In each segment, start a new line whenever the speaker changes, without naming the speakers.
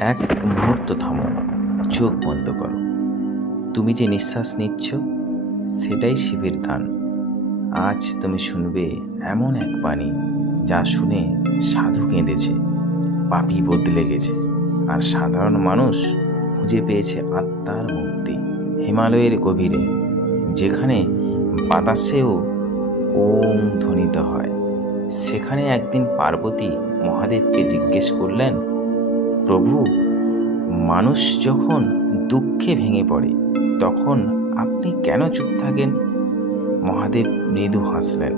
এক মুহূর্ত থামো, চোখ বন্ধ করো। তুমি যে নিঃশ্বাস নিচ্ছ, সেটাই শিবের দান। আজ তুমি শুনবে এমন এক বাণী যা শুনে সাধু কেঁদেছে, পাপি বদলে গেছে, আর সাধারণ মানুষ খুঁজে পেয়েছে আত্মার মুক্তি হিমালয়ের গভীরে, যেখানে বাতাসেও ওম ধ্বনিত হয়। সেখানে একদিন পার্বতী মহাদেবকে জিজ্ঞেস করলেন প্রভু, মানুষ যখন দুঃখে ভেঙে পড়ে, তখন আপনি কেন চুপ থাকেন? মহাদেব মৃদু হাসলেন।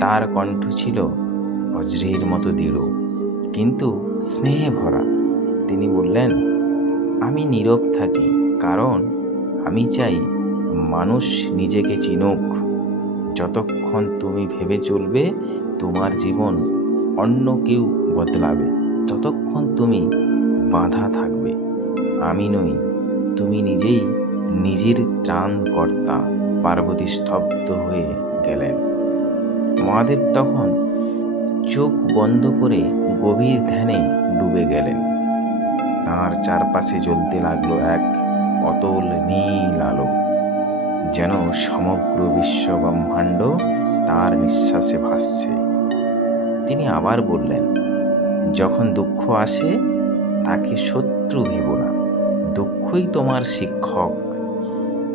তার কণ্ঠ ছিল বজ্রের মতো দৃঢ়, কিন্তু স্নেহে ভরা। তিনি বললেন, আমি নীরব থাকি, কারণ আমি চাই মানুষ নিজেকে চিনুক। যতক্ষণ তুমি ভেবে চলবে, তোমার জীবন অন্য কেউ বদলাবে। ততক্ষণ তুমি বাঁধা থাকবে, আমি নই, তুমি নিজেই নিজের ত্রাণকর্তা পার্বতী স্তব্ধ হয়ে গেলেন। মহাদেব তখন চোখ বন্ধ করে গভীর ধ্যানে ডুবে গেলেন। তাঁর চারপাশে জ্বলতে লাগল এক অতল নীল আলো, যেন সমগ্র বিশ্ব ব্রহ্মাণ্ড তার নিঃশ্বাসে ভাসছে। তিনি আবার বললেন যখন দুঃখ আসে, তাকে শত্রু ভেব না। দুঃখই তোমার শিক্ষক।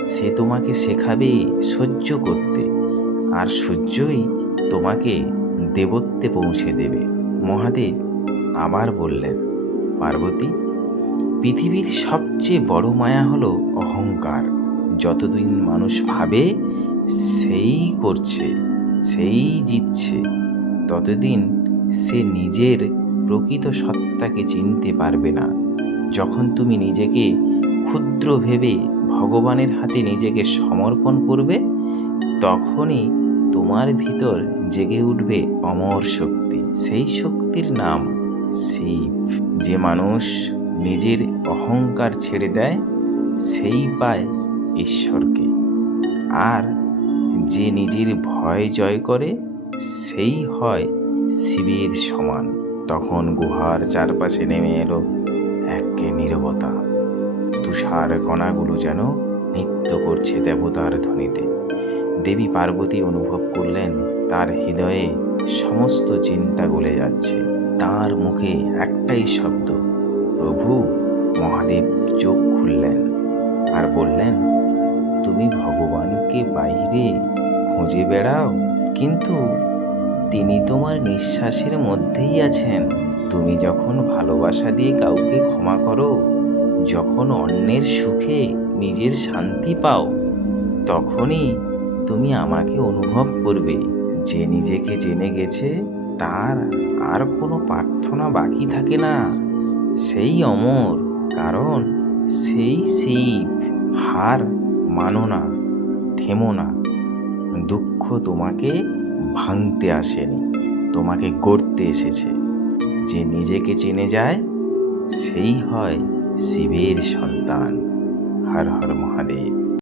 সে তোমাকে শেখাবে সহ্য করতে, আর সূর্যই তোমাকে দেবত্বে পৌঁছে দেবে। মহাদেব আবার বললেন, পার্বতী, পৃথিবীর সবচেয়ে বড় মায়া হলো অহংকার। যতদিন মানুষ ভাবে, সেই করছে, সেই জিতছে। ততদিন সে নিজের প্রকৃত সত্তাকে চিনতে পারবে না। যখন তুমি নিজেকে ক্ষুদ্র ভেবে ভগবানের হাতে নিজেকে সমর্পণ করবে, তখনই তোমার ভিতর জেগে উঠবে অমর শক্তি। সেই শক্তির নাম শিব। যে মানুষ নিজের অহংকার ছেড়ে দেয়, সেই পায় ঈশ্বরকে। আর যে নিজের ভয় জয় করে, সেই হয় শিবের সমান। তখন গুহার চারপাশে নেমে এলো একে নীরবতা। তুষার কণাগুলো যেন নৃত্য করছে দেবতার ধ্বনিতে। দেবী পার্বতী অনুভব করলেন, তার হৃদয়ে সমস্ত চিন্তা গলে যাচ্ছে। তার মুখে একটাই শব্দ, প্রভু, মহাদেব চোখ খুললেন আর বললেন, তুমি ভগবানকে বাইরে খুঁজে বেড়াও, কিন্তু তিনি তোমার নিঃশ্বাসের মধ্যেই আছেন। তুমি যখন ভালোবাসা দিয়ে কাউকে ক্ষমা করো, যখন অন্যের সুখে নিজের শান্তি পাও, তখনই তুমি আমাকে অনুভব করবে। যে নিজেকে জেনে গেছে, তার আর কোনো প্রার্থনা বাকি থাকে না। সেই অমর, কারণ সেই শিব হার মানো না, থেমো না। দুঃখ তোমাকে ভাঙতে আসেনি। তোমাকে গড়তে এসেছে। যে নিজেকে চেনে যায়, সেই হয় শিবের সন্তান। হর হর মহাদেব।